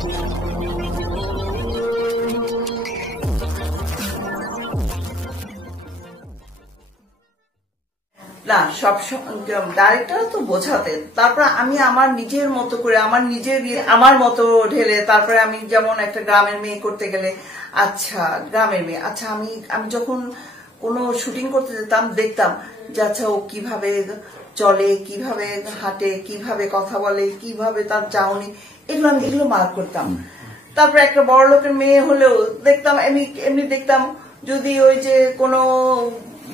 না সব ডাইরেক্টর তো বোঝাতেন, তারপর আমি আমার নিজের মতো করে আমার মতো ঢেলে তারপরে আমি যেমন একটা গ্রামের মেয়ে করতে গেলে আচ্ছা গ্রামের মেয়ে আচ্ছা আমি যখন কোনো শুটিং করতে যেতাম দেখতাম যে আচ্ছা ও কিভাবে চলে, কিভাবে হাঁটে, কিভাবে কথা বলে, কিভাবে তার চাহনি, এগুলো মার্ক করতাম। তারপরে একটা বড় লোকের মেয়ে হলেও দেখতাম এমনি দেখতাম যদি ওই যে কোনো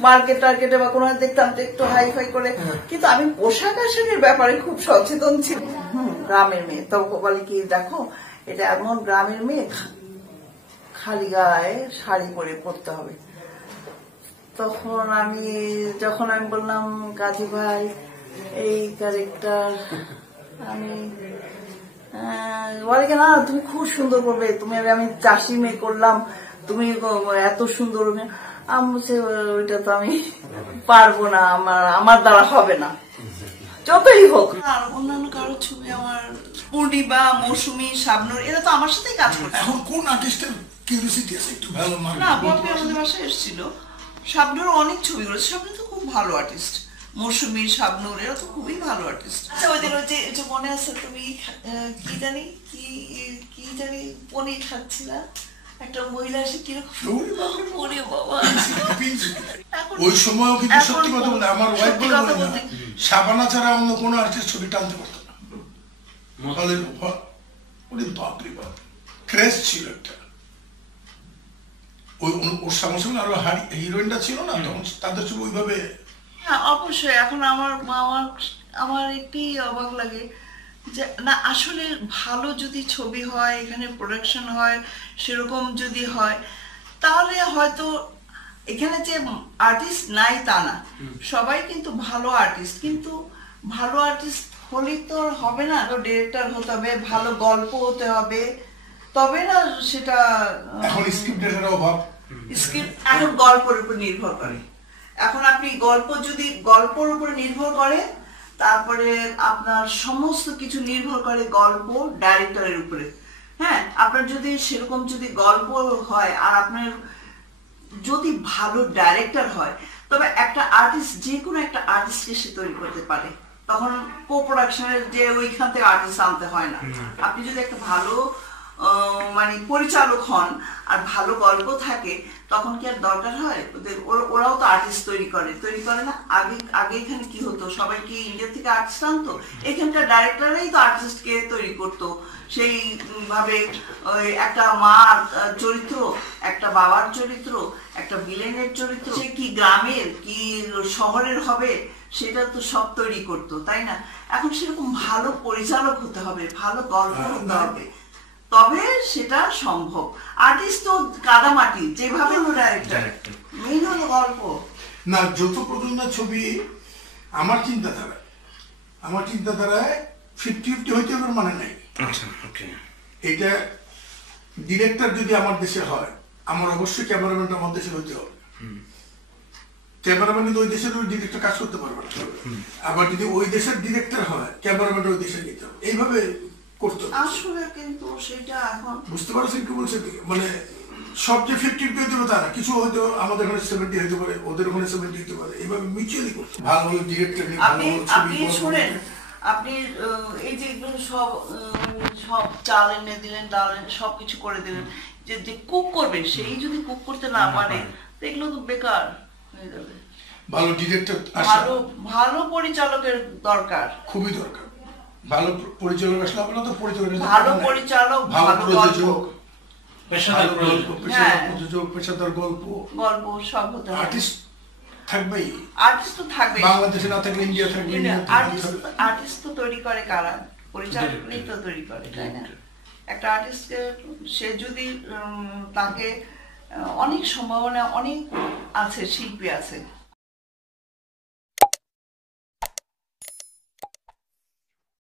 মার্কেট টার্গেটে বা কোনো দেখতাম একটু হাই ফাই করে, কিন্তু আমি পোশাক আশাকের ব্যাপারে খুব সচেতন ছিল। গ্রামের মেয়ে তো বলে কি দেখো এটা এমন গ্রামের মেয়ে খালি গায়ে শাড়ি পরে পড়তে হবে। তখন যখন আমি বললাম কাজী ভাই এই ক্যারেক্টার আমি বলে না তুমি খুব সুন্দর করবে, আমি চাষি মেয়ে করলাম, তুমি এত সুন্দর, আমি বলছি ওইটা তো আমি পারবো না, আমার দ্বারা হবে না যতই হোক। আর অন্যান্য কারো ছবি আমার পূর্ণিমা, মৌসুমী, শাবনূর এরা তো আমার সাথেই কাজ করছে। এখন কোন আর্টিস্টের কিউরিওসিটি আছে একটু ভালো না পপি আমাদের বাসায় এসেছিল, শাবনূর অনেক ছবি করেছে, শাবনূর তো খুব ভালো আর্টিস্ট, মৌসুমী, শাবনূর এরা তো খুবই ভালো আর্টিস্ট। আচ্ছা ওই দিন ওই যে মনে আছে তুমি কি জানি পনির খাচ্ছিলা, একটা মহিলা এসে কিরকম ওই সময় কিন্তু সত্যি কথা বলতে আমার ওয়াইফ বলে শাবানা ছাড়া অন্য কোনো আর্টিস্ট ছবি টানতে পারতো না। বাপরে বাপ ক্রেজ ছিল একটা। ওর সামনে আরো হিরোইনটা ছিল না তখন তাদের ছবি ওইভাবে। হ্যাঁ অবশ্যই। এখন আমার একটি অবাক লাগে যে না আসলে ভালো যদি ছবি হয়, এখানে প্রোডাকশন হয়, সেরকম যদি হয় তাহলে হয়তো এখানে যে আর্টিস্ট নাই তা না, সবাই কিন্তু ভালো আর্টিস্ট, কিন্তু ভালো আর্টিস্ট হলেই তো হবে না, ডিরেক্টর হতে হবে, ভালো গল্প হতে হবে, তবে না সেটা। এখন স্ক্রিপ্টের অভাব, স্ক্রিপ্ট এখন গল্পের উপর নির্ভর করে। এখন আপনি গল্পের উপর নির্ভর করে, তারপরে আপনার সমস্ত কিছু নির্ভর করে গল্প ডাইরেক্টরের উপরে। হ্যাঁ আপনার যদি সেরকম যদি গল্প হয় আর আপনার যদি ভালো ডাইরেক্টর হয়, তবে একটা আর্টিস্ট যে কোনো একটা আর্টিস্টকে সে তৈরি করতে পারে। তখন কো প্রোডাকশনের যে ওইখান থেকে আর্টিস্ট আনতে হয় না। আপনি যদি একটা ভালো পরিচালক হন আর ভালো গল্প থাকে, তখন কি আর দরকার হয় ওরাও তো আর্টিস্ট তৈরি করে না। আগে এখানে কি হতো, সবাই কি ইন্ডিয়া থেকে আর্টিস্ট আনতো, এখানকার ডাইরেক্টররাই তো আর্টিস্টকে তৈরি করতো। সেই ভাবে একটা মার চরিত্র, একটা বাবার চরিত্র, একটা ভিলেনের চরিত্র, সে কি গ্রামের কি শহরের হবে সেটা তো সব তৈরি করতো, তাই না? এখন সেরকম ভালো পরিচালক হতে হবে, ভালো গল্প হতে হবে, তবে সেটা সম্ভব। আর্টিস্ট তো কাদামাটি, যেভাবে ডাইরেক্টর, মেইন হলো গল্প। না যত প্রযোজনা ছবি আমার চিন্তাধারায় 50-50 হইতে হবে মানে নাই। এটা ডিরেক্টর যদি আমার দেশে হয়, আমার অবশ্যই ক্যামেরাম্যানটা আমার দেশে হইতে হবে। ক্যামেরাম্যান কিন্তু ওই দেশের ডিরেক্টর কাজ করতে পারবে না। আবার যদি ওই দেশের ডিরেক্টর হয়, ক্যামেরাম্যানটা ওই দেশে নিতে হবে, এইভাবে করতে হবে। আসলে কিন্তু সেটা এখন বুঝতে পারছেন কি বলছে, মানে সব যে 50-50 হইতে হবে তা না, কিছু হয়তো আমাদের ওখানে 70 হইতে পারে, ওদের ওখানে 70 হইতে পারে, এইভাবে মিউচুয়ালি করতে ভালো ভালো ডিরেক্টর নিয়ে ভালো আপনি শুনেন, আপনি এই যে সব চাল এনে দিলেন, ডাল সবকিছু করে দিলেন, যে কুক করবেন সেই যদি কুক করতে না পারে এগুলো তো বেকার হয়ে যাবে। ভালো ডিরেক্টর, ভালো পরিচালকের দরকার, খুবই দরকার। ভালো পরিচালক আসলে আপনারা তো পরিচালক, ভালো পরিচালক, ভালো প্রযোজক, পেশাদার গল্প সব হতে হবে। আর্টিস্ট থাকবেই, আর্টিস্ট তো থাকবে, বাংলাদেশে না থাকলে ইন্ডিয়া থাকবে। আর্টিস্ট তো তৈরি করে কারা? পরিচালকই তো তৈরি করে, তাই না? একটা আর্টিস্টকে সে যদি তাকে অনেক সম্ভাবনা, অনেক আছে, শিল্পী আছে,